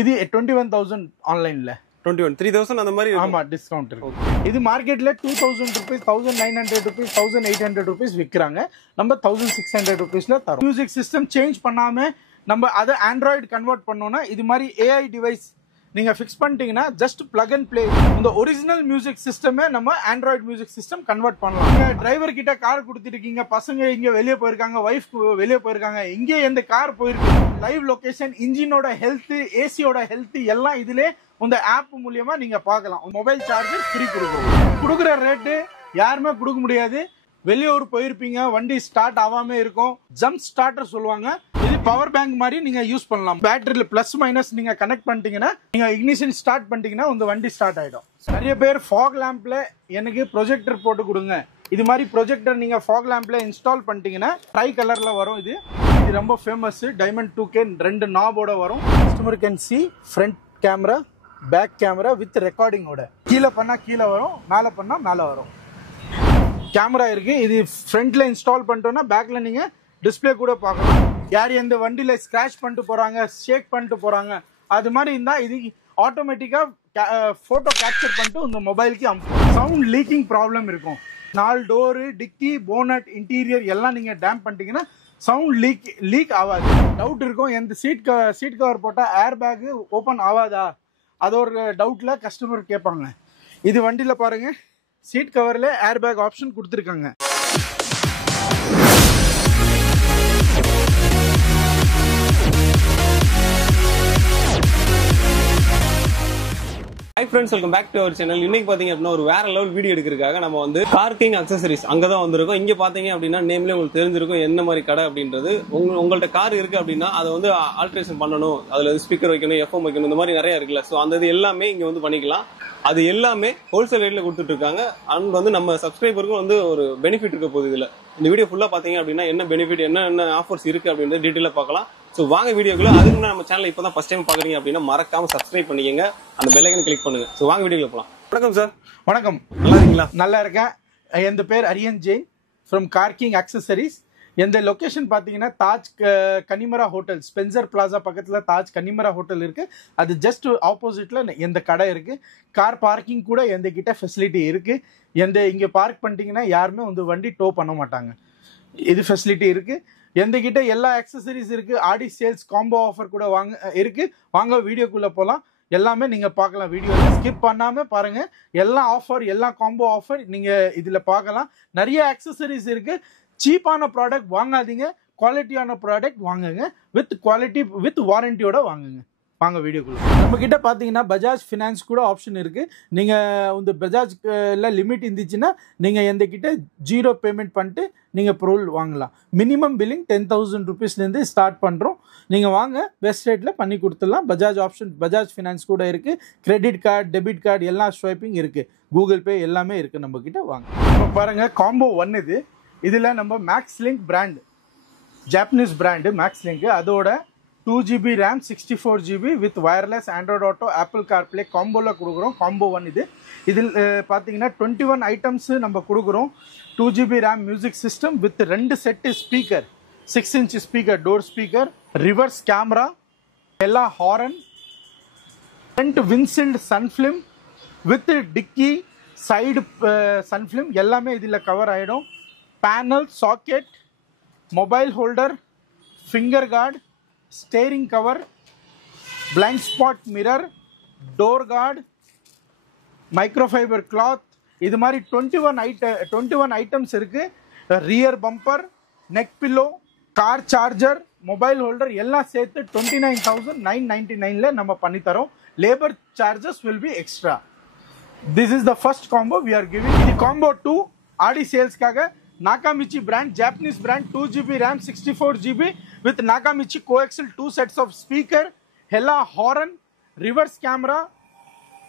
இது 21000 ஆன்லைன்ல 3000 அந்த மாதிரி ஆமா டிஸ்கவுண்ட் இருக்கு. இது மார்க்கெட்ல 2000 rupees 1900 rupees 1800 rupees விக்கிறாங்க. நம்ம 1600 rupeesல தரோம். மியூசிக் சிஸ்டம் சேஞ்ச் பண்ணாம நம்ம அதை ஆண்ட்ராய்டு கன்வெர்ட் பண்ணோம்னா இது மாதிரி ஏஐ டிவைஸ் நீங்க ஃபிக்ஸ் பண்ணிட்டீங்கன்னா ஜஸ்ட் பிளக் அண்ட் பிளே. இந்த ஒரிஜினல் மியூசிக் சிஸ்டமே நம்ம ஆண்ட்ராய்டு மியூசிக் சிஸ்டம் கன்வெர்ட் பண்ணலாம். நீங்க டிரைவர் கிட்ட கார் கொடுத்துருக்கீங்க, பசங்க இங்க வெளியே போயிருக்காங்க, வைஃப் வெளியே போயிருக்காங்க, இங்கே எந்த கார் போயிருக்கு, லைவ் லொகேஷன், இன்ஜினோட ஹெல்த், ஏசியோட ஹெல்த் எல்லாம் இதுல இந்த ஆப் மூலியமா நீங்க பார்க்கலாம். மொபைல் சார்ஜர் ஃப்ரீ கொடுக்குற ரேட்டு யாருமே கொடுக்க முடியாது. வெளியூர் போயிருப்பீங்க, வண்டி ஸ்டார்ட் ஆகாம இருக்கும், ஜம்ப் ஸ்டார்டர் சொல்லுவாங்க. இது பவர் பேங்க் மாதிரி நீங்க யூஸ் பண்ணலாம். பேட்டரியில பிளஸ் மைனஸ் நீங்க கனெக்ட் பண்ணிட்டீங்கன்னா நீங்க இக்னிஷன் ஸ்டார்ட் பண்ணிட்டீங்கன்னா உங்க வண்டி ஸ்டார்ட் ஆயிடும். நிறைய பேர் ஃபாக் லேம்ப்ல எனக்கு ப்ரொஜெக்டர் போட்டு கொடுங்க, இது மாதிரி ப்ரொஜெக்டர் நீங்க ஃபாக் லேம்ப்ல இன்ஸ்டால் பண்ணிட்டீங்கன்னா ட்ரை கலர்ல வரும். இது ரொம்ப ஃபேமஸ். டைமண்ட் 2K 2 நாபோட வரும். Customer can see front camera, back camera with ரெக்கார்டிங்கோட. கீழே பண்ணா கீழே வரும், மேலே பண்ணா மேலே வரும். கேமரா இருக்கு. இது ஃப்ரண்ட்ல இன்ஸ்டால் பண்ணிட்டோம்னா பேக்ல நீங்க டிஸ்பிளே கூட பார்க்கலாம். யார் எந்த வண்டியில ஸ்கிராச் பண்ணிட்டு போறாங்க, ஷேக் பண்ணிட்டு போறாங்க, அது மாதிரி இருந்தா இது ஆட்டோமேட்டிக்கா போட்டோ கேப்சர் பண்ணிட்டு உங்க மொபைலுக்கு அனுப்பும். சவுண்ட் லீக்கிங் ப்ராப்ளம் இருக்கும். 4 டோரு, டிக்கி, போனட், இன்டீரியர் எல்லாம் நீங்க டேம்ப் பண்ணிட்டீங்கன்னா சவுண்ட் லீக் ஆகாது. டவுட் இருக்கும், எந்த சீட் கவர் போட்டா ஏர் பேக் ஓபன் ஆகாதா, அது ஒரு டவுட்ல கஸ்டமர் கேட்பாங்க. இது வண்டியில பாருங்க, சீட் கவர்ல ஏர் பேக் ஆப்ஷன் கொடுத்துருக்காங்க. Hi friends, welcome back to our channel. இன்னைக்கு பாத்தீங்க அப்படின்னா ஒரு வேற லெவல் வீடியோ எடுக்கிறதுக்காக நம்ம வந்து கார்கிங் அக்சசரிஸ் அங்கதான் வந்திருக்கோம். இங்க பாத்தீங்க அப்படின்னா நேம்ல உங்களுக்கு தெரிஞ்சிருக்கும் என்ன மாதிரி கடை அப்படின்றது. உங்கள்ட்ட கார் இருக்கு அப்படின்னா அதை வந்து ஆல்ட்ரேஷன் பண்ணணும், அதுல ஸ்பீக்கர் வைக்கணும், எஃப்எம் வைக்கணும், இந்த மாதிரி நிறைய இருக்குல்ல. ஸோ அந்த இது எல்லாமே இங்க வந்து பண்ணிக்கலாம். அது எல்லாமே ஹோல்சேல் ரேட்ல கொடுத்துட்டு இருக்காங்க. அண்ட் வந்து நம்ம சப்ஸ்கிரைபருக்கும் வந்து ஒரு பெனிஃபிட் இருக்க போகுது. இதுல இந்த வீடியோ ஃபுல்லா பாத்தீங்க அப்படின்னா என்ன பெனிஃபிட், என்ன ஆஃபர்ஸ் இருக்கு அப்படின்றது டீட்டெயிலா பார்க்கலாம். ஸோ வாங்க வீடியோக்குள்ள. அதுக்கு நம்ம சேனல் இப்பதான் ஃபர்ஸ்ட் டைம் பாக்குறீங்க அப்படின்னா மறக்காம சப்ஸ்கிரைப் பண்ணிக்கங்க, அந்த பெல் ஐகான் கிளிக் பண்ணுங்க. ஸோ வாங்க வீடியோக்குள்ள போலாம். வணக்கம் சார். வணக்கம், நல்லா இருக்கீங்களா? நல்லா இருக்கேன். என் பேர் அரியன் ஜெயின் ஃப்ரம் கார்கிங் அக்சசரிஸ். எந்த லொகேஷன் பார்த்தீங்கன்னா தாஜ் கனிமரா ஹோட்டல், ஸ்பென்சர் பிளாசா பக்கத்தில் தாஜ் கனிமரா ஹோட்டல் இருக்கு. அது ஜஸ்ட் ஆப்போசிட்ல எந்த கடை இருக்கு. கார் பார்க்கிங் கூட எந்த கிட்ட ஃபெசிலிட்டி இருக்கு. இங்கே பார்க் பண்ணிட்டீங்கன்னா யாருமே வந்து வண்டி டோ பண்ண மாட்டாங்க. இது ஃபெசிலிட்டி இருக்கு. எந்த கிட்ட எல்லா அக்சசரிஸ் இருக்கு. ஆடி சேல்ஸ் காம்போ ஆஃபர் கூட இருக்கு. வாங்க வீடியோக்குள்ள போகலாம். எல்லாமே நீங்க பார்க்கலாம். வீடியோ ஸ்கிப் பண்ணாம பாருங்க. எல்லா ஆஃபர், எல்லா காம்போ ஆஃபர் நீங்க இதுல பார்க்கலாம். நிறைய அக்சசரிஸ் இருக்கு. சீப்பான ப்ராடக்ட் வாங்காதீங்க, குவாலிட்டியான ப்ராடக்ட் வாங்குங்க. வித் குவாலிட்டி வித் வாரண்டியோட வாங்குங்க. வாங்க வீடியோக்குள்ள. நம்ம கிட்ட பாத்தீங்கன்னா பஜாஜ் ஃபினான்ஸ் கூட ஆப்ஷன் இருக்கு. நீங்க இந்த பஜாஜ்ல லிமிட் இருந்துச்சுன்னா நீங்க எந்த கிட்ட 0 பேமெண்ட் பண்ணிட்டு நீங்க பொருள் வாங்கலாம். மினிமம் பில்லிங் 10,000 rupeesல இருந்து ஸ்டார்ட் பண்றோம். நீங்க வாங்க, பெஸ்ட் ரேட்ல பண்ணி கொடுத்துடலாம். பஜாஜ் ஆப்ஷன், பஜாஜ் ஃபினான்ஸ் கூட இருக்கு. கிரெடிட் கார்டு, டெபிட் கார்டு எல்லா ஸ்வைப்பிங் இருக்கு. கூகுள் பே எல்லாமே இருக்கு நம்ம கிட்ட. வாங்க இப்போ பாருங்க, காம்போ 1 இது. இதுல நம்ம Max Link brand, Japanese brand Max Link, அதோட 2GB RAM 64GB with wireless Android Auto Apple CarPlay காம்போல கொடுக்குறோம். காம்போ 1 இது. இதில் பார்த்தீங்கன்னா 21 ஐட்டம்ஸ் நம்ம கொடுக்குறோம். 2GB RAM music system with 2 set speaker, 6 inch speaker, door speaker, reverse camera, எல்லா horn, front windshield sunfilm with டிக்கி சைடு சன்ஃபிலிம் எல்லாமே இதில் கவர் ஆகிடும். Panel, socket, mobile holder, finger guard, steering cover, blind spot mirror, door guard, microfiber cloth, இது மாதிரி 21 items இருக்கு. Rear bumper, neck pillow, car charger, mobile holder எல்லாம் சேர்த்து 29,999ல நம்ம பண்ணி தரோம். Labour charges will be extra. This is the first combo we are giving. இது காம்போ 2 ஆடி சேல்ஸ்க்காக. Nakamichi brand, Japanese brand, 2GB RAM 64GB with Nakamichi coaxial 2 sets of speaker, Hella horn, reverse camera,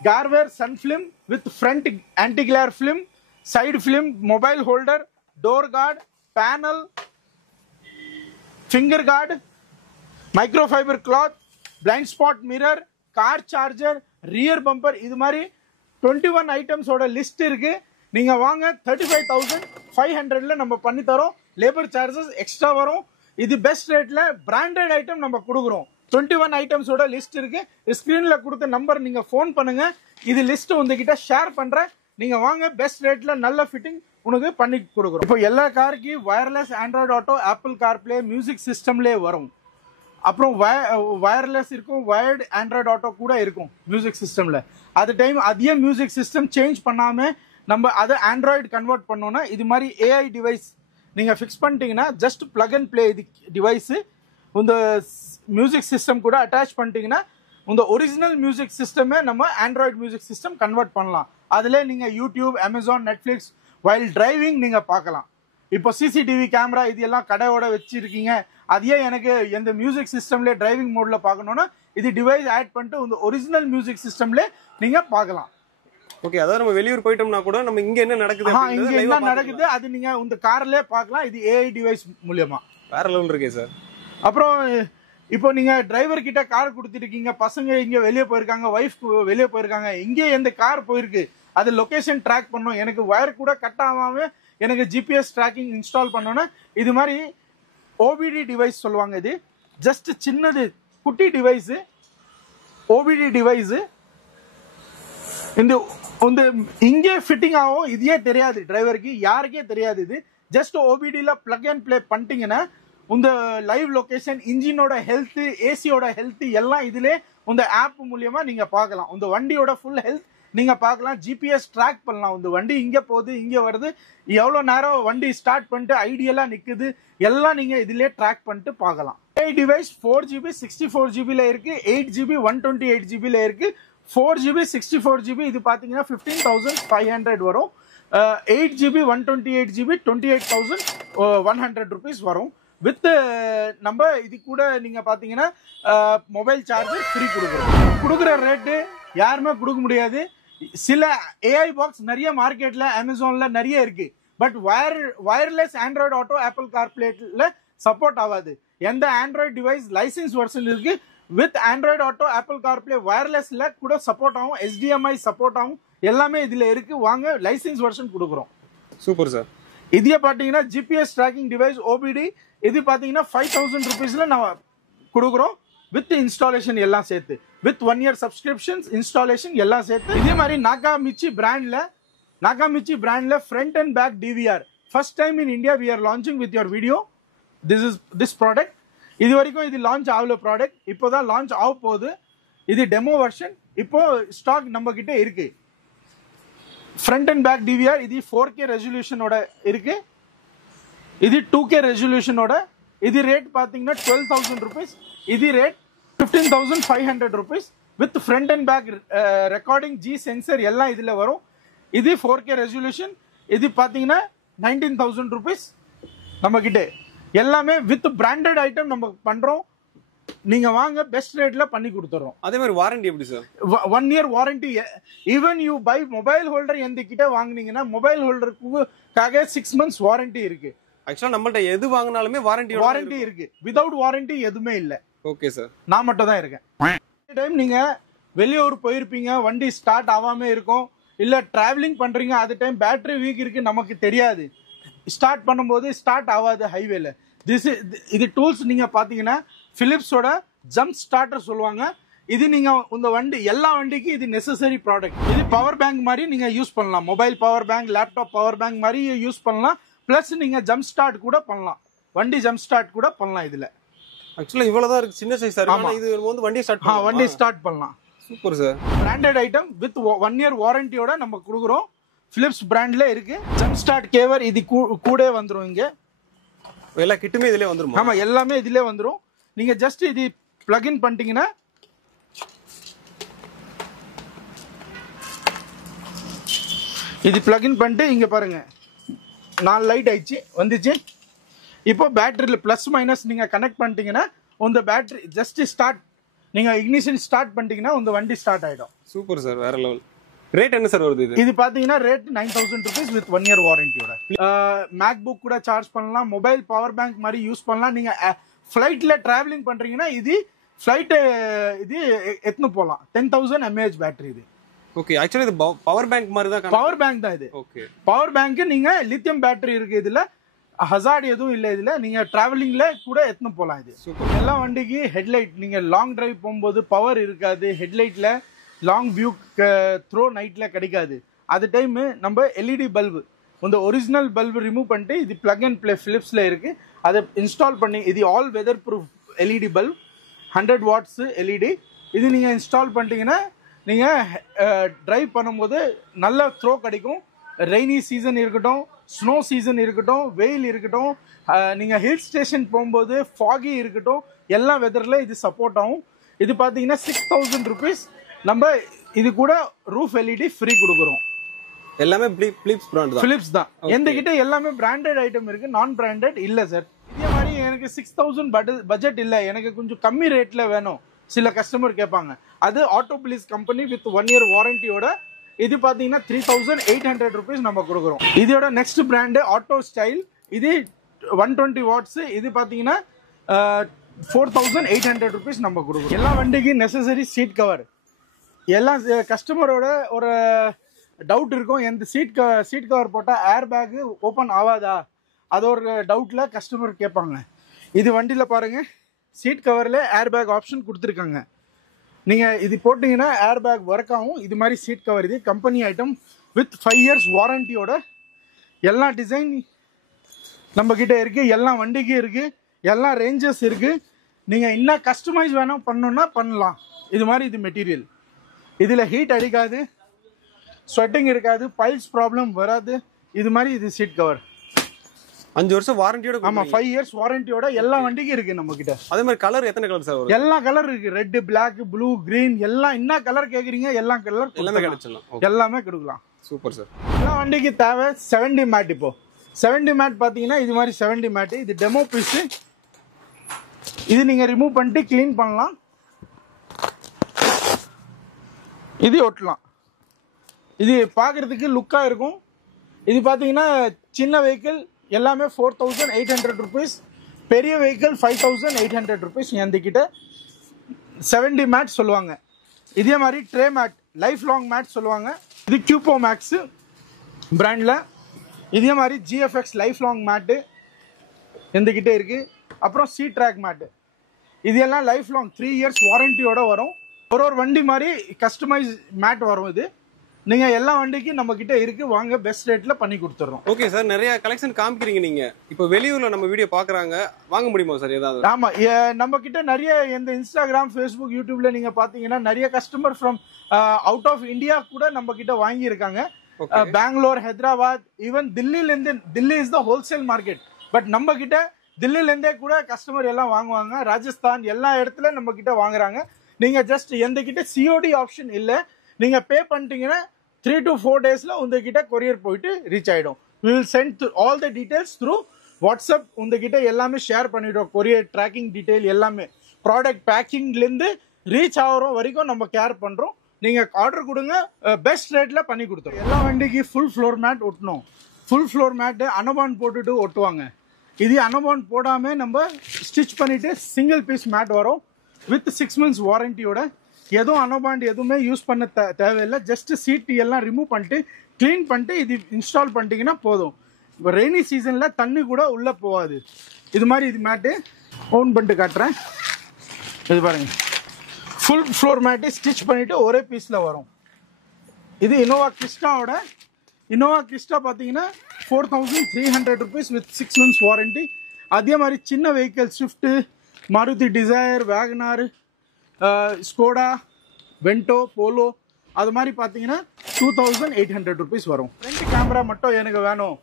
Garware sun film with front anti-glare film, side film, mobile holder, door guard, panel, finger guard, microfiber cloth, blind spot mirror, car charger, rear bumper. இது மாதிரி 21 items ஓட list இருக்கு. நீங்க வாங்க, 35,500ல நம்ம பண்ணி தரோம். Labour charges extra வரும். இது பெஸ்ட் ரேட்ல பிராண்டட் ஐட்டம் நம்ம கொடுக்குறோம். 21 ஐட்டம்ஸோட லிஸ்ட் இருக்கு. ஸ்கிரீன்ல கொடுத்த நம்பர் நீங்க ஃபோன் பண்ணுங்க. இது லிஸ்ட் உங்ககிட்ட ஷேர் பண்றேன். நீங்க வாங்க, பெஸ்ட் ரேட்ல நல்ல ஃபிட்டிங் உனக்கு பண்ணி கொடுக்குறோம். இப்போ எல்லா காருக்கு wireless Android Auto, Apple CarPlay, music சிஸ்டம்லேயே வரும். அப்புறம் வயர்லெஸ் இருக்கும், வயர்டு ஆண்ட்ராய்டு ஆட்டோ கூட இருக்கும் மியூசிக் சிஸ்டம்ல. அது டைம் அதே மியூசிக் சிஸ்டம் சேஞ்ச் பண்ணாம நம்ம அதை ஆண்ட்ராய்டு கன்வெர்ட் பண்ணோம்னா இது மாதிரி ஏஐ டிவைஸ் நீங்க ஃபிக்ஸ் பண்ணிட்டீங்கன்னா ஜஸ்ட் பிளக் அண்ட் பிளே இது டிவைஸ் இந்த மியூசிக் சிஸ்டம் கூட அட்டாச் பண்ணிட்டீங்கன்னா இந்த ஒரிஜினல் மியூசிக் சிஸ்டமே நம்ம ஆண்ட்ராய்டு மியூசிக் சிஸ்டம் கன்வெர்ட் பண்ணலாம். அதுல நீங்க YouTube, Amazon, Netflix while driving நீங்க பார்க்கலாம். இப்போ சிசிடிவி கேமரா இது எல்லாம் கடையோட வச்சிருக்கீங்க, அதையே எனக்கு எந்த மியூசிக் சிஸ்டம்ல டிரைவிங் மோட்ல பார்க்கணும்னா இது டிவைஸ் ஆட் பண்ணிட்டு இந்த ஒரிஜினல் மியூசிக் சிஸ்டம்ல நீங்க பார்க்கலாம். ஓகே, அதாவது நம்ம வெளியூர் போயிட்டோம்னா கூட நம்ம இங்க என்ன நடக்குது இங்க என்ன நடக்குது அது நீங்க இந்த கார்லயே பார்க்கலாம். இது ஏஐ டிவைஸ் மூலமா வேற லெவல் இருக்கே சார். அப்புறம் இப்போ நீங்க டிரைவர் கிட்ட கார் கொடுத்துருக்கீங்க, பசங்க இங்க வெளியே போயிருக்காங்க, ஒய்ஃப் வெளியே போயிருக்காங்க, இங்கே எந்த கார் போயிருக்கு அது லொகேஷன் ட்ராக் பண்ணணும். எனக்கு வயர் கூட கட் ஆகாம எனக்கு ஜிபிஎஸ் ட்ராக்கிங் இன்ஸ்டால் பண்ணோன்னா இது மாதிரி ஓபிடி டிவைஸ் சொல்லுவாங்க. இது ஜஸ்ட் சின்னது குட்டி டிவைஸ், ஓபிடி டிவைஸ். இந்த இங்கே ஃபிட்டிங் ஆகும், இதே தெரியாது டிரைவருக்கு, யாருக்கே தெரியாது. இது ஜஸ்ட் ஓபிடியில் பிளக் அண்ட் பிளே பண்ணிட்டீங்கன்னா இந்த லைவ் லொகேஷன், இன்ஜினோட ஹெல்த், ஏசியோட ஹெல்த் எல்லாம் இதுல இந்த ஆப் மூலியமா நீங்க பார்க்கலாம். இந்த வண்டியோட ஃபுல் ஹெல்த் நீங்க பார்க்கலாம். ஜிபிஎஸ் ட்ராக் பண்ணலாம். இந்த வண்டி இங்க போகுது, இங்க வருது, எவ்வளவு நேரம் வண்டி ஸ்டார்ட் பண்ணிட்டு ஐடியலா நிக்குது எல்லாம் நீங்க இதுல ட்ராக் பண்ணிட்டு பார்க்கலாம். டிவைஸ் 4GB 64GB இருக்கு, 8GB 128GB இருக்கு, 4GB 64GB இது பாத்தீங்கன்னா 15,500 வரும். 8GB 128GB 28,100 rupees வரும். வித் நம்ம இது கூட நீங்க பாத்தீங்கன்னா மொபைல் சார்ஜர் ஃப்ரீ கொடுக்குற ரேட்டு யாருமே கொடுக்க முடியாது. சில ஏஐ பாக்ஸ் நிறைய மார்க்கெட்ல அமேசான்ல நிறைய இருக்கு. But wireless Android Auto, Apple கார்ப்ளேல சப்போர்ட் ஆகாது. எந்த ஆண்ட்ராய்டு டிவைஸ் லைசன்ஸ் வெர்ஷன் இருக்கு with Android Auto, Apple CarPlay வயர்லெஸ்ல கூட சப்போர்ட் ஆகும், HDMI சப்போர்ட் ஆகும், எல்லாமே இதுல இருக்கு. வாங்க லைசன்ஸ் வெர்ஷன் கொடுக்குறோம். Super sir. இதே பாத்தீங்கன்னா ஜிபிஎஸ் ட்ராக்கிங் டிவைஸ் ஓபிடி இது பாத்தீங்கன்னா 5,000 rupeesல நம்ம கொடுக்குறோம் வித் இன்ஸ்டாலேஷன் எல்லாம் சேர்த்து, வித் 1 year சப்ஸ்கிரிப்ஷன்ஸ், இன்ஸ்டாலேஷன் எல்லாம் சேர்த்து. இதே மாதிரி நாகாமிச்சி பிராண்ட்ல front and back DVR first time in India we are launching with your video. this product இது வரைக்கும் இது லான்ச் ஆகல ப்ராடக்ட், இப்போதான் லான்ச் ஆக போகுது. இது டெமோ வெர்ஷன், இப்போ ஸ்டாக் நம்ம கிட்ட இருக்கு. ஃப்ரண்ட் அண்ட் பேக் DVR இது 4K ரெசல்யூஷனோட இருக்கு, இது 2K ரெசல்யூஷனோட. இது ரேட் பாத்தீங்கன்னா 12,000 rupees, இது rate 15,500 rupees with front and back recording, G sensor எல்லாம் இதுல வரும். இது 4K ரெசல்யூஷன், இது பாத்தீங்கன்னா 19,000 rupees நம்ம கிட்ட. எல்லாமே வித் பிராண்டட் ஐட்டம் நம்ம பண்றோம். நீங்க வாங்க, பெஸ்ட் ரேட்ல பண்ணி கொடுத்துறோம். அதே மாதிரி வாரண்டி எப்படி sir? 1 year warranty. Even you buy mobile holder எந்த கிட்ட வாங்குனீங்கன்னா மொபைல் ஹோல்டருக்காக 6 months வாரண்டி இருக்கு. ஆக்சுவலா நம்மள்ட்ட எது வாங்கினாலுமே வாரண்டி இருக்கு. வித்வுட் வாரண்டி எதுவுமே இல்ல. Okay sir. நான் மட்டும் தான் இருக்கேன். டைம் நீங்க வெளியூர் போயிருப்பீங்க, வண்டி ஸ்டார்ட் ஆகாம இருக்கும், இல்ல டிராவலிங் பண்றீங்க, அது டைம் பேட்டரி வீக் இருக்கு நமக்கு தெரியாது, ஸ்டார்ட் பண்ணும்போது ஸ்டார்ட் ஆகாது ஹைவேல. இது டூல்ஸ் நீங்க பாத்தீங்கன்னா பிலிப்ஸோட ஜம்ப் ஸ்டார்டர் சொல்லுவாங்க. இது நீங்க இந்த வண்டி எல்லா வண்டிக்கு இது நெசசரி ப்ராடக்ட். இது பவர் பேங்க் மாதிரி நீங்க யூஸ் பண்ணலாம். Mobile power bank, laptop power bank மாதிரி யூஸ் பண்ணலாம். பிளஸ் நீங்க ஜம்ப் ஸ்டார்ட் கூட பண்ணலாம், வண்டி ஜம்ப் ஸ்டார்ட் கூட பண்ணலாம். இதுல ஆக்சுவலா இவ்வளவுதான் இருக்கு, சின்ன சைஸ் சார். ஆனா இது வந்து வண்டி ஸ்டார்ட் பண்ணலாம். Super sir. Branded item with 1 year வாரண்டியோட நம்ம கொடுக்குறோம். பிலிப்ஸ் பிராண்ட்ல இருக்கு. ஜம்ப் ஸ்டார்ட் கேவர் இது கூட வந்துரும். இங்க எல்லா கிட்டுமே இதுலயே வந்துரும். ஆமா, எல்லாமே இதுலயே வந்துரும். நீங்க ஜஸ்ட் இது பிளக் இன் பண்ணிட்டீங்கன்னா இது பிளக் இன் பண்ணிட்டு இங்க பாருங்க 4 லைட் ஆயிடுச்சு வந்துச்சு. இப்போ பேட்டரியில பிளஸ் மைனஸ் நீங்க கனெக்ட் பண்ணிட்டீங்கன்னா உங்க பேட்டரி ஜஸ்ட் ஸ்டார்ட், நீங்க இக்னிஷன் ஸ்டார்ட் பண்ணிட்டீங்கன்னா உங்க வண்டி ஸ்டார்ட் ஆயிடும். சூப்பர் சார், வேற லெவல். ரேட் என்ன சார் வருது? இது பாத்தீங்கன்னா ரேட் 9,000 rupees வித் 1 year வாரண்டியோட. மேக்புக் கூட சார்ஜ் பண்ணலாம், மொபைல் பவர் பேங்க் மாதிரி யூஸ் பண்ணலாம். நீங்க ஃபிளைட்ல டிராவலிங் பண்றீங்கன்னா இது ஃபிளைட் இது எத்தனை போலாம். 10,000 mAh பேட்டரி இது. ஓகே, ஆக்சுவலி இது பவர் பேங்க் மாதிரி தான். பவர் பேங்க் தான் இது. ஓகே, பவர் பேங்க் நீங்க லித்தியம் பேட்டரி இருக்கு இதுல. ஹசார்ட் எதுவும் இல்லை இதுல. நீங்க டிராவலிங்ல கூட எடுத்துன்னு போகலாம். இது எல்லா வண்டிக்கு ஹெட்லைட் நீங்க லாங் டிரைவ் போகும்போது பவர் இருக்காது, ஹெட்லைட்ல லாங் வியூ த்ரோ நைட்ல கிடைக்காது. அது டைம் நம்ம எல்இடி பல்பு, இந்த ஒரிஜினல் பல்பு ரிமூவ் பண்ணிட்டு இது பிளக் அண்ட் பிளே பிலிப்ஸ்ல இருக்கு, அதை இன்ஸ்டால் பண்ணி, இது all weather proof LED bulb 100 watts LED. இது நீங்க இன்ஸ்டால் பண்ணிட்டீங்கன்னா நீங்க டிரைவ் பண்ணும்போது நல்ல த்ரோ கிடைக்கும். ரெய்னி சீசன் இருக்கட்டும், ஸ்னோ சீசன் இருக்கட்டும், வெயில் இருக்கட்டும், நீங்க ஹில் ஸ்டேஷன் போகும்போது ஃபாகி இருக்கட்டும், எல்லா வெதர்ல இது சப்போர்ட் ஆகும். இது பாத்தீங்கன்னா 6000 rupees. நம்ம இது கூட ரூஃப் எல்இடி ஃப்ரீ கொடுக்குறோம். எல்லாமே பிலிப்ஸ் பிராண்ட் தான். பிலிப்ஸ் தான். எந்த கிட்ட எல்லாமே பிராண்டட் ஐட்டம் இருக்கு, நான் பிராண்டட் இல்ல சார். இதே மாதிரி எனக்கு 6000 பட்ஜெட் இல்ல, எனக்கு கொஞ்சம் கம்மி ரேட்ல வேணும் சில கஸ்டமர் கேட்பாங்க. அது ஆட்டோ பிலிஸ் கம்பெனி வித் 1 year வாரண்டியோட இது பாத்தீங்கன்னா 3800 rupees நம்ம கொடுக்குறோம். இதோட நெக்ஸ்ட் பிராண்ட் ஆட்டோ ஸ்டைல். இது 120 வாட்ஸ். இது பாத்தீங்கன்னா 4800 rupees நம்ம கொடுக்குறோம். எல்லா வண்டிக்கு நெசசரி சீட் கவர். எல்லா கஸ்டமரோட ஒரு டவுட் இருக்கும், எந்த சீட் கவர் போட்டால் ஏர் பேக் ஓப்பன் ஆகாதா, அது ஒரு டவுட்ல கஸ்டமர் கேட்பாங்க. இது வண்டியில் பாருங்க, சீட் கவரில் ஏர் பேக் ஆப்ஷன் கொடுத்துருக்காங்க. நீங்கள் இது போட்டிங்கன்னா ஏர் பேக் ஒர்க் ஆகும். இது மாதிரி சீட் கவர். இது கம்பெனி ஐட்டம் வித் 5 years வாரண்டியோட. எல்லா டிசைன் நம்மக்கிட்ட இருக்குது, எல்லா வண்டிக்கு இருக்குது, எல்லா ரேஞ்சஸ் இருக்குது. நீங்கள் இன்னும் கஸ்டமைஸ் வேணும் பண்ணணுன்னா பண்ணலாம். இது மாதிரி இது மெட்டீரியல். இதில் ஹீட் அடிக்காது, ஸ்வெட்டிங் இருக்காது, பைல்ஸ் ப்ராப்ளம் வராது. இது மாதிரி இது சீட் கவர் 5 வருஷம் வாரண்டியோட. ஆமா, 5 years வாரண்டியோட எல்லா வண்டிக்கும் இருக்கு நம்ம கிட்ட. அதே மாதிரி கலர் எத்தனை கலர் சார் வரும்? எல்லா கலர் இருக்கு. ரெட், பிளாக், ப்ளூ, கிரீன், எல்லாம் என்ன கலர் கேக்குறீங்க எல்லா கலர் எல்லாமே கிடைச்சிடலாம். எல்லாமே கொடுக்கலாம். Super sir. எல்லா வண்டிக்கு தேவை 70 மேட். இப்போ 70 மேட் பாத்தீங்கன்னா இது மாதிரி 70 மேட். இது டெமோ பீஸ். இது நீங்க ரிமூவ் பண்ணிட்டு கிளீன் பண்ணலாம். இது ஒட்டலாம். இது பார்க்கறதுக்கு லுக்கா இருக்கும். இது பாத்தீங்கன்னா சின்ன வெஹிக்கிள் எல்லாமே 4800 rupees, பெரிய வெஹிக்கிள் 5800 rupees. என்கிட்ட 70 மேட் சொல்லுவாங்க. இதே மாதிரி tray mat, life long mat சொல்லுவாங்க. இது கியூபோ மேக்ஸ் பிராண்ட்ல. இதே மாதிரி GFX லைஃப் லாங் மேட்டு என்கிட்ட இருக்கு. அப்புறம் சி ட்ராக் மேட்டு. இது எல்லாம் லைஃப் லாங் 3 years வாரண்டியோட வரும். ஒரு வண்டி மாதிரி கஸ்டமைஸ் மேட் வரும். இது நீங்க எல்லா வண்டிக்கும் நம்ம கிட்ட இருக்கு, வாங்க பெஸ்ட் ரேட்ல பண்ணி கொடுத்துறோம். ஓகே சார், நிறைய கலெக்ஷன் காமிக்கிறீங்க நீங்க. இப்போ வெளியூர்ல நம்ம வீடியோ பாக்குறாங்க, வாங்க முடியுமா சார் ஏதாவது? ஆமா, நம்ம கிட்ட நிறைய இந்த இன்ஸ்டாகிராம், ஃபேஸ்புக், யூடியூப்ல நீங்க பாத்தீங்கன்னா நிறைய customer from out of India கூட நம்ம கிட்ட வாங்கி இருக்காங்க. பெங்களூர், ஹைதராபாத், ஈவன் தில்லில இருந்து. Delhi is the wholesale market. But நம்ம கிட்ட தில்லில இருந்தே கூட கஸ்டமர் எல்லாம் வாங்குவாங்க. ராஜஸ்தான் எல்லா இடத்துல நம்ம கிட்ட வாங்குறாங்க. நீங்க ஜஸ்ட் எந்த கிட்ட சிஓடி ஆப்ஷன் இல்ல, நீங்க பே பண்ணிட்டீங்கன்னா 3 to 4 daysல உங்ககிட்ட கொரியர் போயிட்டு ரீச் ஆயிடும். we will send all the details through WhatsApp. உங்ககிட்ட எல்லாமே ஷேர் பண்ணிடுறோம். கொரியர் ட்ராக்கிங் டீடைல் எல்லாமே, ப்ராடக்ட் பேக்கிங்ல இருந்து ரீச் ஆகிற வரைக்கும் நம்ம கேர் பண்றோம். நீங்க ஆர்டர் கொடுங்க, பெஸ்ட் ரேட்ல பண்ணி கொடுத்துறோம். எல்லா வண்டிக்கு ஃபுல் ஃப்ளோர் மேட் ஒட்டணும். ஃபுல் ஃப்ளோர் மேட் அனபான் போட்டுட்டு ஒட்டுவாங்க. இது அனபான் போடாம நம்ம ஸ்டிச் பண்ணிட்டு சிங்கிள் பீஸ் மேட் வரும் வித் 6 months வாரண்டியோட. எதுவும் அனோபாண்ட் எதுவுமே யூஸ் பண்ண தேவையில்லை. ஜஸ்ட் சீட் எல்லாம் ரிமூவ் பண்ணிட்டு கிளீன் பண்ணிட்டு இது இன்ஸ்டால் பண்ணிட்டீங்கன்னா போதும். இப்போ ரெய்னி சீசன்ல தண்ணி கூட உள்ள போகாது. இது மாதிரி இது மேட்டு ஓன் பண்ணிட்டு காட்டுறேன். இது பாருங்க, ஃபுல் ஃப்ளோர் மேட்டு ஸ்டிச் பண்ணிட்டு ஒரே பீஸ்ல வரும். இது இனோவா கிறிஸ்டாவோட. இனோவா கிறிஸ்டா பார்த்தீங்கன்னா 4300 rupees வித் 6 months வாரண்டி. அதே மாதிரி சின்ன vehicle Swift, Maruti Dzire, WagonR, Skoda, Vento, Polo, அது மாதிரி பார்த்தீங்கன்னா 2800 rupees வரும். ஃப்ரண்ட் கேமரா மட்டும் எனக்கு வேணும்,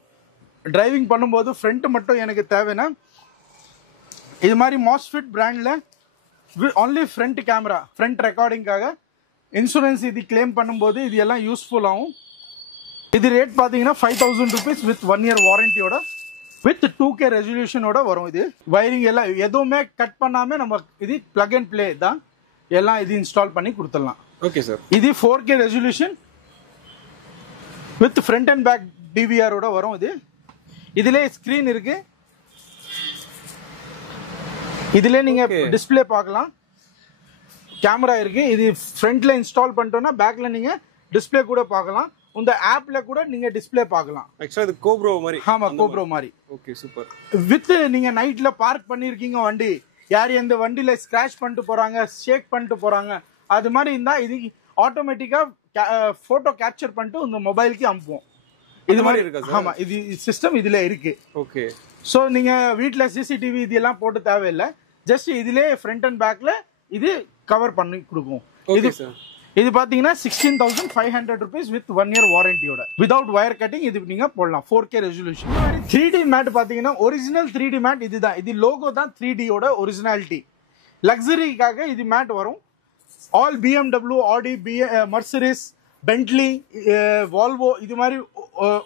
டிரைவிங் பண்ணும்போது ஃப்ரண்ட் மட்டும் எனக்கு தேவைன்னா இது மாதிரி மாஸ்ஃபிட் பிராண்டில் ஒன்லி ஃப்ரண்ட் கேமரா, ஃப்ரண்ட் ரெக்கார்டிங்காக இன்சூரன்ஸ் இது கிளைம் பண்ணும்போது இது எல்லாம் யூஸ்ஃபுல் ஆகும். இது ரேட் பார்த்தீங்கன்னா 5000 rupees வித் 1 year வாரண்டியோட வித் 2K ரெசல்யூஷனோட வரும். இது வயரிங் எல்லாம் எதுவுமே கட் பண்ணாம நம்ம இது பிளக் அண்ட் பிளே தான் எல்லாம் இது இன்ஸ்டால் பண்ணி கொடுத்துடலாம். Okay sir. இது 4K resolution with front and back டிவிஆரோட வரும். இது இதுல ஸ்கிரீன் இருக்கு. இதுல நீங்க டிஸ்பிளே பார்க்கலாம். கேமரா இருக்கு. இது ஃப்ரண்ட்ல இன்ஸ்டால் பண்ணிட்டோம்னா பேக்ல நீங்க டிஸ்பிளே கூட பார்க்கலாம். இந்த ஆப்ல கூட நீங்க டிஸ்ப்ளே பார்க்கலாம். ஆக்சுவலா இது கோப்ரோ மாதிரி. ஆமா, கோப்ரோ மாதிரி. Okay, super. வித் நீங்க நைட்ல பார்க் பண்ணிருக்கீங்க வண்டி, யார் எந்த வண்டியில ஸ்கிராச் பண்ணிட்டு போறாங்க, ஷேக் பண்ணிட்டு போறாங்க, அது மாதிரி இருந்தா இது ஆட்டோமேட்டிக்கா போட்டோ கேப்சர் பண்ணிட்டு உங்க மொபைலுக்கு அனுப்புவோம். இது மாதிரி இருக்கா? ஆமா, இது சிஸ்டம் இதுல இருக்கு. ஓகே. சோ நீங்க வீட்ல சிசிடிவி இதெல்லாம் போட்டு தேவையில்லை, ஜஸ்ட் இதுலயே ஃப்ரண்ட் அண்ட் பேக்ல இது கவர் பண்ணி கொடுக்கும். இது பாத்தீங்கன்னா 16,500 rupees வித் 1 year வாரண்டியோட வித்வுட் வயர் கட்டிங் இது நீங்க போடலாம். 4K resolution. 3D மேட் பாத்தீங்கன்னா ஒரிஜினல் 3D மேட் இதுதான். இது லோகோ தான் 3D யோட ஒரிஜினாலிட்டி. லக்ஸரிக்காக இது மேட் வரும். ஆல் BMW, ஆடி, மர்சிடிஸ், பென்ட்லி, வால்வோ இது மாதிரி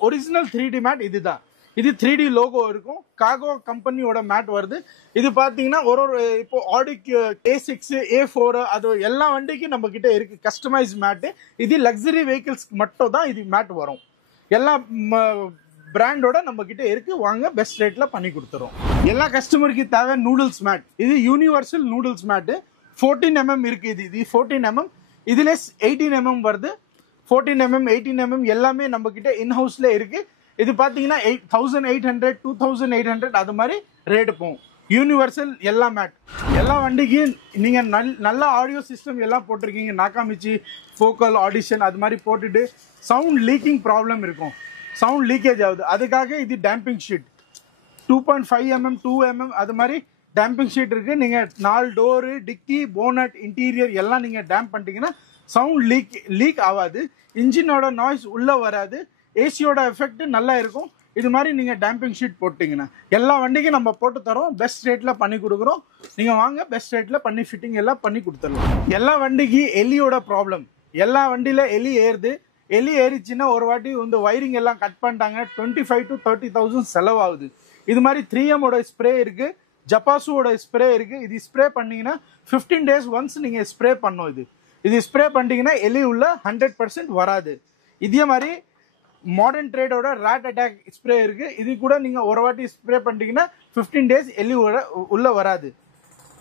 ஒரிஜினல் 3D மேட் இதுதான். இது 3D லோகோ இருக்கும். காகோ கம்பெனியோட மேட் வருது. இது பாத்தீங்கன்னா ஒரு இப்போ ஆடிக்கு A6, A4 அது எல்லா வண்டிக்கும் நம்ம கிட்ட இருக்கு கஸ்டமைஸ் மேட். இது லக்ஸரி வெஹிக்கிள்ஸ்க்கு மட்டும் தான் இது மேட் வரும். எல்லா பிராண்டோட நம்ம கிட்ட இருக்கு. வாங்க பெஸ்ட் ரேட்ல பண்ணி கொடுத்துறோம். எல்லா கஸ்டமருக்கு தேவை நூடுல்ஸ் மேட். இது யூனிவர்சல் நூடுல்ஸ் மேட். 14 mm இருக்கு. இது 14 mm. இதுல 18 mm வருது. 14 mm, 18 mm எல்லாமே நம்ம கிட்ட இன்ஹவுஸ்ல இருக்கு. இது பாத்தீங்கன்னா 8,800, 2,800 அது மாதிரி ரேட் போகும். யூனிவர்சல் எல்லா மேட். எல்லா வண்டிக்கு நீங்க நல்ல ஆடியோ சிஸ்டம் எல்லாம் போட்டிருக்கீங்க, நாக்காமிச்சி, ஃபோக்கல், ஆடிஷன் அது மாதிரி போட்டுட்டு சவுண்ட் லீக்கிங் ப்ராப்ளம் இருக்கும், சவுண்ட் லீக்கேஜ் ஆகுது. அதுக்காக இது டேம்பிங் ஷீட் 2.5 mm, 2 mm அது மாதிரி டேம்பிங் ஷீட் இருக்கு. நீங்க 4 டோரு, டிக்கி, போனட், இன்டீரியர் எல்லாம் நீங்க டேம்ப் பண்ணிட்டீங்கன்னா சவுண்ட் லீக் ஆகாது. இன்ஜினோட நாய்ஸ் உள்ள வராது. ஏசியோட எஃபெக்ட் நல்லா இருக்கும். இது மாதிரி நீங்க டேம்பிங் ஷீட் போட்டீங்கன்னா எல்லா வண்டிக்கும் நம்ம போட்டு தரோம். பெஸ்ட் ரேட்ல பண்ணி கொடுக்குறோம். நீங்க வாங்க பெஸ்ட் ரேட்ல பண்ணி ஃபிட்டிங் எல்லாம் பண்ணி கொடுத்துடலாம். எல்லா வண்டிக்கு எலியோட ப்ராப்ளம். எல்லா வண்டியில எலி ஏறுது. எலி ஏறிச்சுன்னா ஒரு வாட்டி இந்த ஒயரிங் எல்லாம் கட் பண்ணிட்டாங்க, 25,000 to 30,000 செலவாகுது. இது மாதிரி 3M ஓட ஸ்ப்ரே இருக்கு, ஜப்பாசுவோட ஸ்ப்ரே இருக்கு. இது ஸ்ப்ரே பண்ணீங்கன்னா 15 days ஒன்ஸ் நீங்க ஸ்ப்ரே பண்ணும். இது ஸ்ப்ரே பண்ணிட்டீங்கன்னா எலி உள்ள 100% வராது. இதே மாதிரி மாடர்ன் ட்ரேடோட ராட் அட்டாக் ஸ்ப்ரே இருக்கு. இது கூட நீங்க ஒரு வாட்டி ஸ்ப்ரே பண்ணிட்டீங்கன்னா 15 days எலி உள்ள வராது.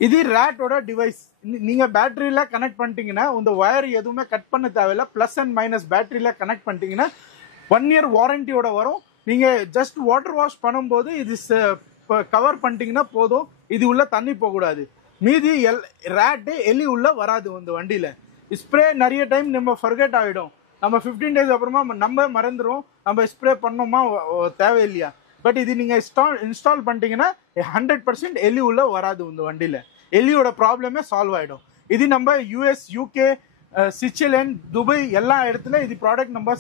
இது ராட்டோட டிவைஸ். நீங்க பேட்டரியில கனெக்ட் பண்ணிட்டீங்கன்னா இந்த ஒயர் எதுவுமே கட் பண்ண தேவையில்ல. பிளஸ் அண்ட் மைனஸ் பேட்டரியில கனெக்ட் பண்ணிட்டீங்கன்னா 1 year வாரண்டியோட வரும். நீங்க ஜஸ்ட் வாட்டர் வாஷ் பண்ணும்போது இது கவர் பண்ணிட்டீங்கன்னா போதும். இது உள்ள தண்ணி போகக்கூடாது. மீதி ராட்டு எலி உள்ள வராது. இந்த வண்டியில ஸ்ப்ரே நிறைய டைம் நம்ம ஃபர்கெட் ஆகிடும். நம்ம 15 days அப்புறமா நம்ம மறந்துடும் நம்ம ஸ்ப்ரே பண்ணோமா தேவையில்லையா. பட் இது நீங்க இன்ஸ்டால் பண்ணிட்டீங்கன்னா 100% எலி உள்ள வராது. இந்த வண்டியில எலியோட ப்ராப்ளமே சால்வ் ஆயிடும். இது நம்ம US, UK, ஸ்விட்சர்லாந்து, துபாய் எல்லா இடத்துல இது ப்ராடக்ட் நம்ம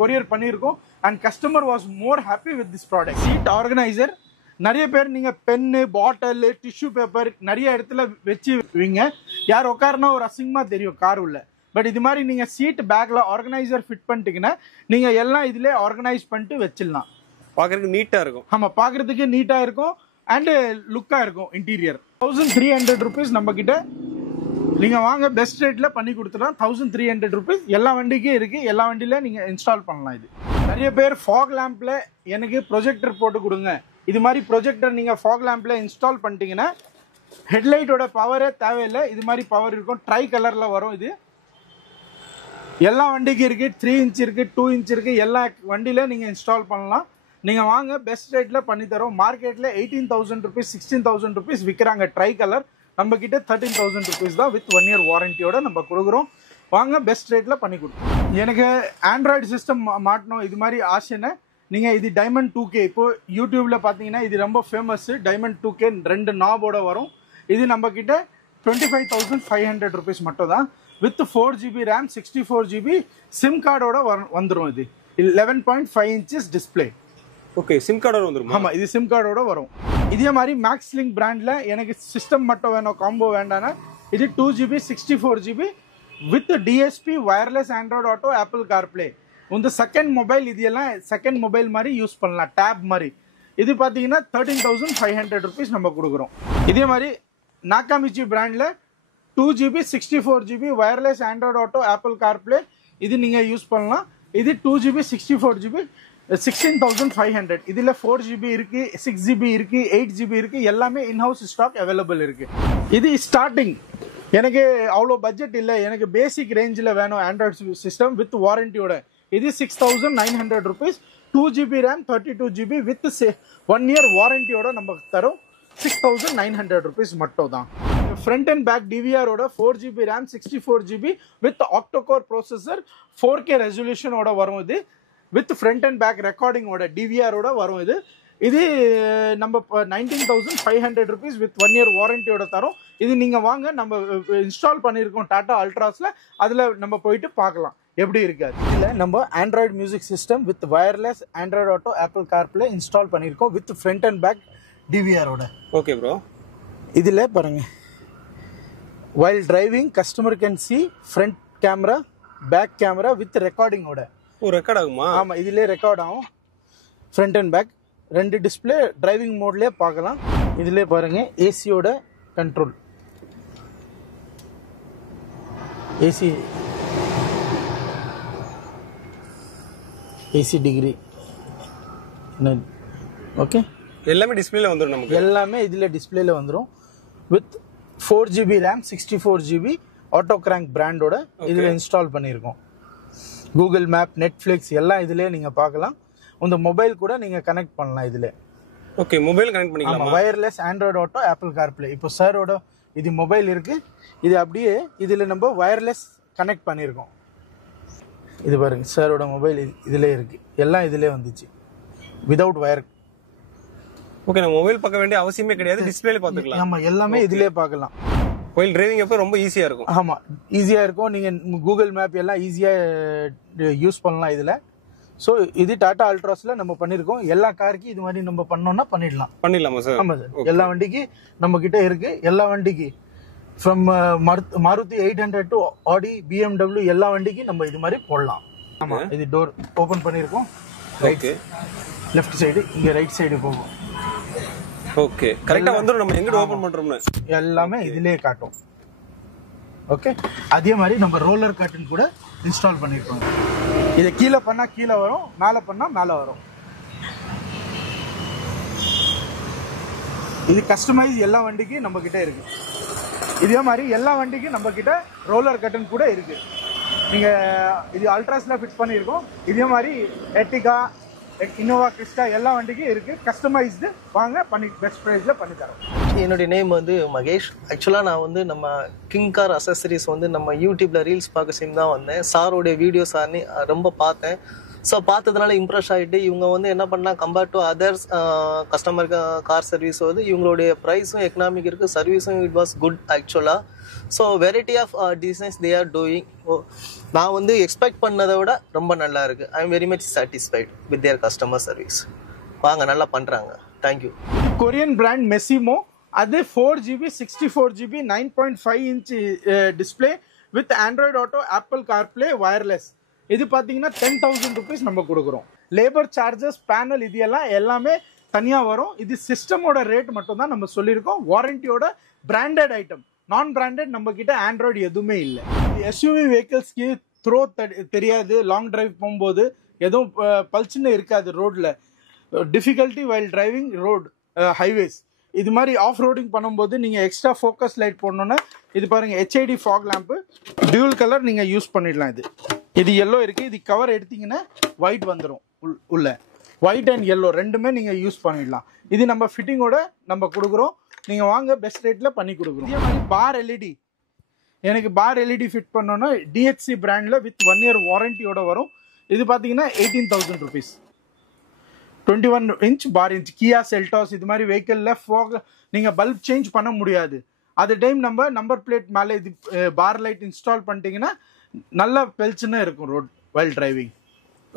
கொரியர் பண்ணியிருக்கோம். And customer was more happy with this product. Seat organiser நிறைய பேர் நீங்க பென்னு, பாட்டில், டிஷ்யூ பேப்பர் நிறைய இடத்துல வச்சுவீங்க. யார் உட்காருனா ஒரு அசிங்கமா தெரியும் கார் உள்ள. பட் இது மாதிரி நீங்க சீட் பேக்ல ஆர்கனைசர் ஃபிட் பண்ணிட்டீங்கன்னா நீங்க எல்லாம் இதுல ஆர்கனைஸ் பண்ணிட்டு வச்சிடலாம். பாக்குறதுக்கு நீட்டா இருக்கும். ஆமா, பாக்குறதுக்கு நீட்டா இருக்கும் அண்ட் லுக்கா இருக்கும். இன்டீரியர் 1,300 rupees நம்ம கிட்ட. நீங்க வாங்க பெஸ்ட் ரேட்ல பண்ணி கொடுத்துடலாம். 1,300 rupees எல்லா வண்டிக்கும் இருக்கு. எல்லா வண்டியில நீங்க இன்ஸ்டால் பண்ணலாம். இது நிறைய பேர் ஃபாக் லேம்ப்ல எனக்கு ப்ரொஜெக்டர் போட்டு கொடுங்க. இது மாதிரி ப்ரொஜெக்டர் நீங்க ஃபாக் லேம்ப்ல இன்ஸ்டால் பண்ணிட்டீங்கன்னா ஹெட்லைட்டோட பவரே தேவையில்லை. இது மாதிரி பவர் இருக்கும். ட்ரை கலர்ல வரும். இது எல்லா வண்டிக்கும் இருக்கு. 3 inch இருக்கு, 2 inch இருக்கு. எல்லா வண்டியில நீங்க இன்ஸ்டால் பண்ணலாம். நீங்க வாங்க பெஸ்ட் ரேட்ல பண்ணி தரோம். மார்க்கெட்ல 18,000 rupees, 16,000 rupees விற்கிறாங்க ட்ரை கலர். நம்ம கிட்ட 13,000 rupees தான் வித் 1 year வாரண்டியோட நம்ம கொடுக்குறோம். வாங்க பெஸ்ட் ரேட்ல பண்ணி கொடுப்போம். எனக்கு ஆண்ட்ராய்டு சிஸ்டம் மாட்டணும் இது மாதிரி ஆசைன்னு நீங்க இது டைமண்ட் 2K இப்போ யூடியூப்ல பாத்தீங்கன்னா இது ரொம்ப ஃபேமஸ். டைமண்ட் 2K 2 நாபோட வரும். இது நம்ம கிட்ட 25,500 rupees மட்டும் தான் with 4GB RAM, 64GB sim கார்டோட வந்துடும். இது 11.5 inches டிஸ்பிளே. ஓகே, சிம் கார்டோட வந்துரும். ஆமா, இது சிம் கார்டோட வரும். இதே மாதிரி மேக்ஸ்லிங்க் பிராண்ட்ல எனக்கு சிஸ்டம் மட்டும் வேணும், காம்போ வேண்டானா இது 2GB 64GB with DSP, wireless Android Auto, apple CarPlay. இந்த செகண்ட் மொபைல் இது எல்லாம் செகண்ட் மொபைல் மாதிரி யூஸ் பண்ணலாம், டேப் மாதிரி. இது பாத்தீங்கன்னா 13,500 rupees நம்ம கொடுக்குறோம். இதே மாதிரி நாக்காமிச்சி பிராண்ட்ல 2GB 64GB wireless Android Auto, apple CarPlay இது நீங்க யூஸ் பண்ணலாம். இது 2GB 64GB 16,500. இதுல 4GB இருக்கு, 6GB இருக்கு, 8GB இருக்கு. எல்லாமே இன்ஹவுஸ் ஸ்டாக் அவைலபிள் இருக்கு. இது ஸ்டார்டிங். எனக்கு அவ்வளோ பட்ஜெட் இல்லை, எனக்கு பேசிக் ரேஞ்சில் வேணும் ஆண்ட்ராய்டு சிஸ்டம் வித் வாரண்டியோட. இது 6900 rupees. 2GB RAM 32GB with 1 year warranty ஓட நமக்கு தரும் 6900 rupees மட்டும் தான். Front and back DVR ஓட 4GB RAM 64GB with octa-core processor 4K resolution ஓட வரும் இது. With front and back recording ஓட DVR ஓட வரும் இது. இது நம்ம 19,500 rupees with 1 year warranty ஓட தரும். இது நீங்க வாங்க நம்ம இன்ஸ்டால் பண்ணியிருக்கோம் டாடா அல்ட்ராஸ்ல, அதுல நம்ம போயிட்டு பார்க்கலாம் எப்படி இருக்காது. இதுல நம்ம Android music system with wireless Android Auto Apple CarPlay install பண்ணியிருக்கோம் with front and back DVR ஓட. Okay bro. இதுல பாருங்க, while driving customer can see front camera back camera with recording ஓட. ஓ ரெக்கார்ட் ஆகுமா? ஆமா, இதுல ரெக்கார்ட் ஆகும். ஃப்ரண்ட் அண்ட் பேக் ரெண்டு டிஸ்பிளே டிரைவிங் மோட்லயே பார்க்கலாம். இதுல பாருங்க ஏசியோட கண்ட்ரோல், ஏசி டிகிரி, ஓகே, எல்லாமே டிஸ்பிளேல வந்துரும். நமக்கு எல்லாமே இதுல டிஸ்பிளேல வந்துரும். With 4GB RAM 64GB auto crank பிராண்டோட இதுல இன்ஸ்டால் பண்ணியிருக்கோம். கூகுள் மேப், நெட்ஃபிளிக்ஸ் எல்லாம் இதுலயே நீங்க பார்க்கலாம். உங்க மொபைல் கூட நீங்க கனெக்ட் பண்ணலாம் இதுல. ஓகே, மொபைல் கனெக்ட் பண்ணிக்கலாம். Wireless Android Auto Apple CarPlay. இப்போ சாரோட இது மொபைல் இருக்கு, இது அப்படியே இதுல நம்ம வயர்லெஸ் கனெக்ட் பண்ணியிருக்கோம். இது பாருங்க, சாரோட மொபைல் இதுல இருக்கு, எல்லாம் இதுல வந்துச்சு விதவுட் வயர். ஓகே, நம்ம மொபைல் பார்க்க வேண்டிய அவசியமே கிடையாது, டிஸ்பிளேல பார்த்துக்கலாம். ஆமா, எல்லாமே இதுலயே பார்க்கலாம். ஒயில் டிரைவிங் அப்ப ரொம்ப ஈஸியா இருக்கும். ஆமா, ஈஸியா இருக்கும். நீங்க கூகுள் மேப் எல்லாம் ஈஸியா யூஸ் பண்ணலாம் இதுல. சோ இது டாடா அல்ட்ராஸ்ல நம்ம பண்ணிருக்கோம். எல்லா காருக்கு இது மாதிரி நம்ம பண்ணோம்னா பண்ணிடலாமா சார்? ஆமா சார், எல்லா வண்டிக்கு நம்ம கிட்ட இருக்கு. எல்லா வண்டிக்கு from Maruti 800 to Aadi, BMW எல்லா வண்டிக்கு நம்ம இது மாதிரி போடலாம். ஆமா, இது டோர் ஓபன் பண்ணிருக்கோம். ஓகே, லெஃப்ட் சைடு, இங்க ரைட் சைடு போகும். ஓகே, கரெக்ட்டா வந்துரும். நம்ம எங்க ஓபன் பண்றோம்னு எல்லாமே இதுலயே காட்டும். ஓகே, அதே மாதிரி நம்ம ரோலர் கர்டன் கூட இன்ஸ்டால் பண்ணிருக்கோம். இதை கீழே பண்ணா கீழே வரும், மேலே பண்ணா மேலே வரும். இது கஸ்டமைஸ் எல்லா வண்டிக்கு நம்ம கிட்ட இருக்கு. இதே மாதிரி எல்லா வண்டிக்கும் நம்ம கிட்ட ரோலர் கர்டன் கூட இருக்கு. நீங்க இது அல்ட்ராஸ்ல ஃபிட் பண்ணிருக்கோம். இதே மாதிரி எர்டிகா, இனோவா, கிறிஸ்டா எல்லா வண்டிக்கும் இருக்கு. கஸ்டமைஸ்டு வாங்க, பண்ணி பெஸ்ட் பிரைஸ்ல பண்ணி தரோம். என்னுடைய நேம் வந்து மகேஷ். ஆக்சுவலாக நான் வந்து நம்ம கிங் கார் அசசரிஸ் வந்து நம்ம யூடியூப்ல ரீல்ஸ் பார்க்க சேர்ந்து தான் வந்தேன். சாரோடைய வீடியோஸ் ரொம்ப பார்த்தேன். ஸோ பார்த்ததுனால இம்ப்ரெஸ் ஆகிட்டு இவங்க வந்து என்ன பண்ணலாம், compared to others customer car service வந்து இவங்களுடைய ப்ரைஸும் எக்கனாமிக் இருக்குது, சர்வீஸும் இட் வாஸ் குட் ஆக்சுவலாக. So variety of designs they are doing. நான் வந்து எக்ஸ்பெக்ட் பண்ணதை விட ரொம்ப நல்லா இருக்கு. I am very much satisfied with their customer service. வாங்க, நல்லா பண்ணுறாங்க. தேங்க்யூ. கொரியன் பிராண்ட் மெசிமோ, அது 4GB 64GB 9.5 inch display with Android Auto Apple CarPlay wireless. இது பார்த்தீங்கன்னா 10,000 rupees நம்ம கொடுக்குறோம். லேபர் சார்ஜஸ், பேனல், இது எல்லாமே தனியாக வரும். இது சிஸ்டமோட ரேட் மட்டும் தான் நம்ம சொல்லியிருக்கோம். வாரண்டியோட பிராண்டட் ஐட்டம், நான் பிராண்டட் நம்ம கிட்ட ஆண்ட்ராய்டு எதுவுமே இல்லை. எஸ்யூவி வெஹிக்கிள்ஸ்க்கு த்ரோ தெரியாது, லாங் டிரைவ் போகும்போது எதுவும் பல்ச்சுன்னு இருக்காது ரோட்ல, difficulty while driving road highways. இது மாதிரி ஆஃப் ரோடிங் பண்ணும்போது நீங்க எக்ஸ்ட்ரா ஃபோக்கஸ் லைட் போடணும்னா இது பாருங்க, HID fog lamp, dual colour நீங்க யூஸ் பண்ணிடலாம். இது எல்லோ இருக்கு, இது கவர் எடுத்தீங்கன்னா ஒயிட் வந்துடும் உள்ள. ஒயிட் அண்ட் எல்லோ ரெண்டுமே நீங்க யூஸ் பண்ணிடலாம். இது நம்ம ஃபிட்டிங்கோட நம்ம கொடுக்குறோம். நீங்க வாங்க, பெஸ்ட் ரேட்ல பண்ணி கொடுக்குறோம். இதே மாதிரி பார் எல்இடி, எனக்கு பார் எல்இடி ஃபிட் பண்ணோன்னா DXC பிராண்ட்ல வித் 1 year வாரண்டியோட வரும். இது பாத்தீங்கன்னா 18,000 rupees. 21 inch பார் இன்ச். கியா செல்டாஸ் இது மாதிரி வெஹிக்கிள்ல ஃபாக் நீங்க பல்ப் சேஞ்ச் பண்ண முடியாது. அது டைம் நம்ம நம்பர் பிளேட் மேலே இது பார் லைட் இன்ஸ்டால் பண்ணிட்டீங்கன்னா நல்ல பெல்ச்சுன்னு இருக்கும் road while driving.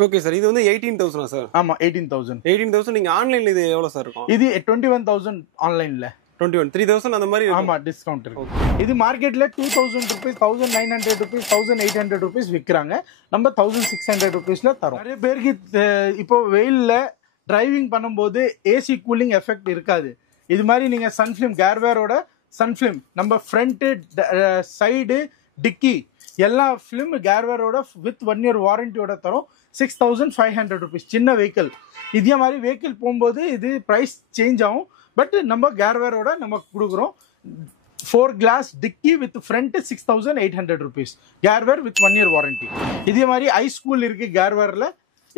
Okay sir, இது வந்து 18,000 சார்? ஆமா, 18,000. 18,000. நீங்க ஆன்லைன்ல இது எவ்வளவு சார் இருக்கும்? இது 21,000 ஆன்லைன்ல. 3,000 அந்த மாதிரி. ஆமா, டிஸ்கவுண்ட் இருக்கு. இது மார்க்கெட்ல 2,000 rupees, 1,900 rupees, 1,800 rupees விற்கிறாங்க. நம்ம 1,600 rupeesல தரோம். நிறைய பேருக்கு இப்போ வெயில்ல டிரைவிங் பண்ணும்போது ஏசி கூலிங் எஃபெக்ட் இருக்காது. இது மாதிரி நீங்க சன்ஃபிலிம், கேர்வேரோட சன்ஃபிலிம், நம்ம ஃப்ரண்ட், சைடு, டிக்கி எல்லா ஃபிலிம் கேர்வேரோட வித் 1 year வாரண்டியோட தரோம். 6,500 rupees. சின்ன வெஹிக்கிள். இதே மாதிரி வெஹிக்கிள் போகும்போது இது ப்ரைஸ் சேஞ்ச் ஆகும். பட் நம்ம கேர்வேரோட நம்ம கொடுக்குறோம். 4 glass dicky with front 6,800 rupees. Garware with 1 year warranty. இதே மாதிரி ஐ ஸ்கூல் இருக்கு Garwareல.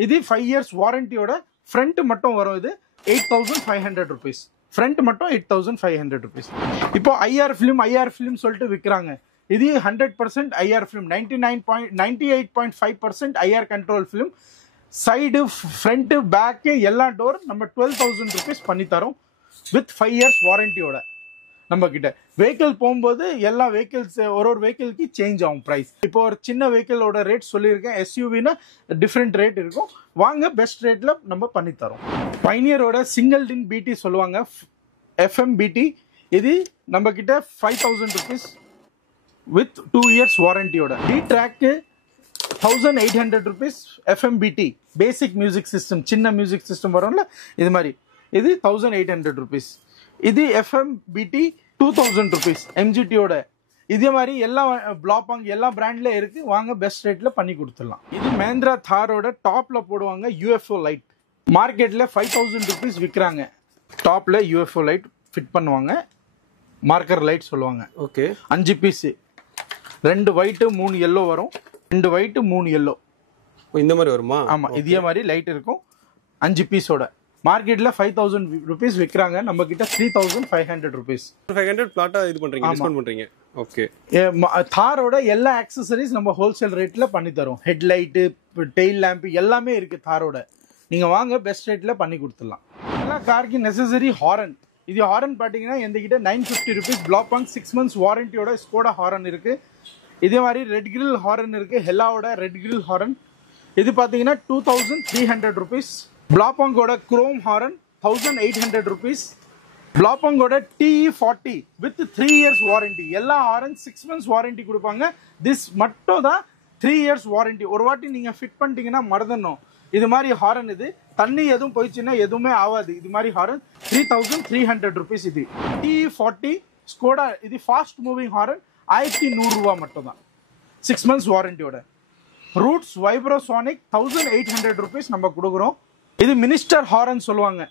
இது 5 years warranty ஓட front மட்டும் வரும். இது 8,500 rupees. Front மட்டும் 8,500 rupees. இப்போ IR film சொல்லிட்டு விக்கிறாங்க. இது 100% IR film, 98.5% IR control film. Side, front, back எல்லா டோர் நம்ம 12,000 rupees பண்ணி தரோம் with 5 years warranty ஓட. நம்ம கிட்ட வெஹிக்கிள் போகும்போது எல்லா வெஹிக்கிள்ஸ் ஒரு வெஹிக்கிள்க்கு சேஞ்ச் ஆகும் பிரைஸ். இப்போ ஒரு சின்ன வெஹிக்கிளோட ரேட் சொல்லியிருக்கேன். எஸ்யூவினா டிஃப்ரெண்ட் ரேட் இருக்கும். வாங்க பெஸ்ட் ரேட்ல நம்ம பண்ணி தரோம். பைனியரோட சிங்கிள் டின் பிடி சொல்லுவாங்க, FM பிடி. இது நம்ம கிட்ட 5,000 rupees வித் 2 years வாரண்டியோட. டி ட்ராக் 1,800 rupees FM பிடி. பேசிக் மியூசிக் சிஸ்டம், சின்ன மியூசிக் சிஸ்டம் வரும்ல இது மாதிரி. இது 1,800 rupees. இது FM பிடி 2,000 rupees MGT-ஓட. இதே மாதிரி எல்லா பிளாபாங் எல்லா பிராண்ட்ல இருக்கு. வாங்க பெஸ்ட் ரேட்ல பண்ணி கொடுத்துடலாம். இது மஹிந்திரா தாரோட டாப்ல போடுவாங்க UFO லைட். மார்க்கெட்ல 5,000 rupees விற்கிறாங்க. டாப்ல UFO லைட் ஃபிட் பண்ணுவாங்க. மார்க்கர் லைட் சொல்லுவாங்க. ஓகே, 5 பீஸ், 2 ஒயிட் 3 yellow வரும். 2 ஒயிட் 3 yellow இந்த மாதிரி வருமா? ஆமா, இதே மாதிரி லைட் இருக்கும் 5 பீஸோட. மார்க்கெட்ல 5,000 rupees விக்கிறாங்க. நம்ம கிட்ட 3,500 rupees. 500 பிளாட்டா இது பண்றீங்க, டிஸ்கவுண்ட் பண்றீங்க. ஓகே, தாரோட எல்லா ஆக்சசரிஸ் நம்ம ஹோல்சேல் ரேட்ல பண்ணி தரோம். ஹெட் லைட், டெயில் லேம்ப் எல்லாமே இருக்கு தாரோட. நீங்க வாங்க பெஸ்ட் ரேட்ல பண்ணி கொடுத்துடலாம். எல்லா காருக்கு நெசசரி ஹாரன். இது ஹாரன் பாத்தீங்கன்னா எங்ககிட்ட 950 rupees பிளாபாங் 6 months வாரண்டியோட ஸ்கோடா ஹாரன் இருக்கு. இதே மாதிரி ரெட் கிரில் ஹாரன் இருக்கு, ஹெல்லாவோட ரெட் கிரில் ஹாரன். இது பாத்தீங்கன்னா 2,300 rupees. பிளாபாங்கோட குரோம் ஹாரன் 1,800 rupees. பிளாபாங்கோட TE40 வித் 3 years வாரண்டி. எல்லா ஹாரன் 6 months வாரண்டி கொடுப்பாங்க. திஸ் மட்டும் தான் 3 years வாரண்டி. ஒரு வாட்டி நீங்க ஃபிட் பண்ணிட்டீங்கன்னா மறந்துடணும். இது மாதிரி ஹாரன் இது தண்ணி எதுவும் போயிடுச்சுன்னா எதுவுமே ஆகாது. இது மாதிரி ஹாரன் 3,300 rupees. இது TE40 ஸ்கோடா. இது ஃபாஸ்ட் மூவிங் ஹாரன் 1,100 ரூபாய் மட்டும் தான் 6 months வாரண்டியோட. ரூட்ஸ் வைப்ரோசானிக் 1,800 rupees நம்ம கொடுக்குறோம். இது மினிஸ்டர் ஹாரன் சொல்லுவாங்க,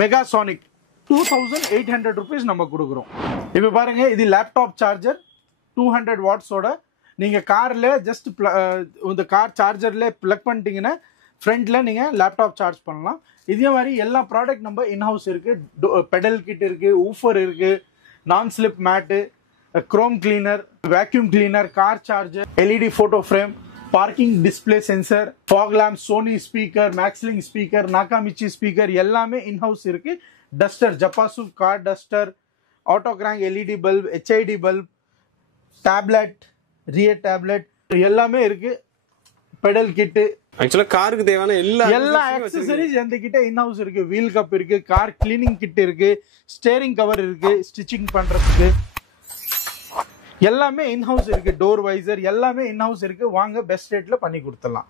மெகாசானிக் 2,800 rupees நம்ம கொடுக்குறோம். இப்போ பாருங்க, இது லேப்டாப் சார்ஜர் 200 wattsோட. நீங்க கார்ல ஜஸ்ட் இந்த கார் சார்ஜர்ல பிளக் பண்ணிட்டீங்கன்னா ஃப்ரண்ட்ல நீங்க லேப்டாப் சார்ஜ் பண்ணலாம். இதே மாதிரி எல்லா ப்ராடக்ட் நம்ம இன்ஹவுஸ் இருக்கு. பெடல் கிட் இருக்கு, ஊஃபர் இருக்கு, non slip mat, chrome cleaner, vacuum cleaner, car charger, LED photo frame, parking display sensor, fog lamp, Sony speaker, மேக்ஸ்லிங் ஸ்பீக்கர், நாகாமிச்சி ஸ்பீக்கர் எல்லாமே இன்ஹவுஸ் இருக்கு. டஸ்டர், ஜப்பாசு கார் டஸ்டர், ஆட்டோகிராங் LED bulb, HID bulb, tablet, rear tablet எல்லாமே இருக்கு. Pedal கிட்டு, ஆக்சுவலா காருக்கு தேவையான எல்லா ஆக்சசரிஸ் எந்த கிட்ட இன்ஹவுஸ் இருக்கு. வீல் கப் இருக்கு, கார் கிளீனிங் கிட் இருக்கு, ஸ்டேரிங் கவர் இருக்கு, ஸ்டிச்சிங் பண்றதுக்கு எல்லாமே இன்ஹவுஸ் இருக்கு. டோர் வைசர் எல்லாமே இன்ஹவுஸ் இருக்கு. வாங்க பெஸ்ட் ரேட்ல பண்ணி கொடுத்துடலாம்.